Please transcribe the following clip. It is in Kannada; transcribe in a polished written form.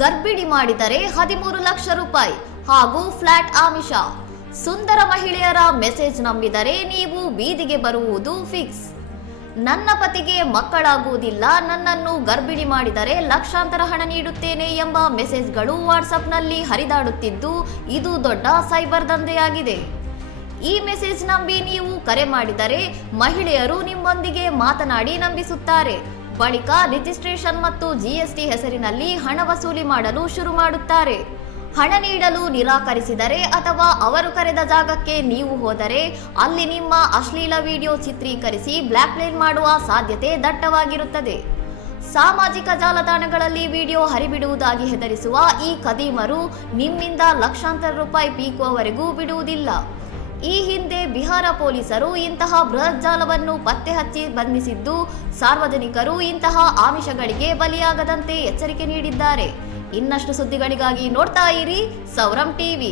ಗರ್ಭಿಣಿ ಮಾಡಿದರೆ 13 ಲಕ್ಷ ರೂಪಾಯಿ ಹಾಗೂ ಫ್ಲಾಟ್ ಆಮಿಷ. ಸುಂದರ ಮಹಿಳೆಯರ ಮೆಸೇಜ್ ನಂಬಿದರೆ ನೀವು ಬೀದಿಗೆ ಬರುವುದು ಫಿಕ್ಸ್. ನನ್ನ ಪತಿಗೆ ಮಕ್ಕಳಾಗುವುದಿಲ್ಲ, ನನ್ನನ್ನು ಗರ್ಭಿಣಿ ಮಾಡಿದರೆ ಲಕ್ಷಾಂತರ ಹಣ ನೀಡುತ್ತೇನೆ ಎಂಬ ಮೆಸೇಜ್ಗಳು ವಾಟ್ಸಪ್ನಲ್ಲಿ ಹರಿದಾಡುತ್ತಿದ್ದು, ಇದು ದೊಡ್ಡ ಸೈಬರ್ ದಂಧೆಯಾಗಿದೆ. ಈ ಮೆಸೇಜ್ ನಂಬಿ ನೀವು ಕರೆ ಮಾಡಿದರೆ ಮಹಿಳೆಯರು ನಿಮ್ಮೊಂದಿಗೆ ಮಾತನಾಡಿ ನಂಬಿಸುತ್ತಾರೆ. ಬಳಿಕ ರಿಜಿಸ್ಟ್ರೇಷನ್ ಮತ್ತು ಜಿಎಸ್ಟಿ ಹೆಸರಿನಲ್ಲಿ ಹಣ ವಸೂಲಿ ಮಾಡಲು ಶುರು ಮಾಡುತ್ತಾರೆ. ಹಣ ನೀಡಲು ನಿರಾಕರಿಸಿದರೆ ಅಥವಾ ಅವರು ಕರೆದ ಜಾಗಕ್ಕೆ ನೀವು ಹೋದರೆ ಅಲ್ಲಿ ನಿಮ್ಮ ಅಶ್ಲೀಲ ವಿಡಿಯೋ ಚಿತ್ರೀಕರಿಸಿ ಬ್ಲ್ಯಾಕ್ಮೇಲ್ ಮಾಡುವ ಸಾಧ್ಯತೆ ದಟ್ಟವಾಗಿರುತ್ತದೆ. ಸಾಮಾಜಿಕ ಜಾಲತಾಣಗಳಲ್ಲಿ ವಿಡಿಯೋ ಹರಿಬಿಡುವುದಾಗಿ ಹೆದರಿಸುವ ಈ ಖದೀಮರು ನಿಮ್ಮಿಂದ ಲಕ್ಷಾಂತರ ರೂಪಾಯಿ ಪೀಕುವವರೆಗೂ ಬಿಡುವುದಿಲ್ಲ. ಈ ಹಿಂದೆ ಬಿಹಾರ ಪೊಲೀಸರು ಇಂತಹ ಬೃಹತ್ ಜಾಲವನ್ನು ಪತ್ತೆ ಹಚ್ಚಿ ಬಂಧಿಸಿದ್ದು, ಸಾರ್ವಜನಿಕರು ಇಂತಹ ಆಮಿಷಗಳಿಗೆ ಬಲಿಯಾಗದಂತೆ ಎಚ್ಚರಿಕೆ ನೀಡಿದ್ದಾರೆ. ಇನ್ನಷ್ಟು ಸುದ್ದಿಗಳಿಗಾಗಿ ನೋಡ್ತಾ ಇರಿ ಸೌರಂ ಟಿವಿ.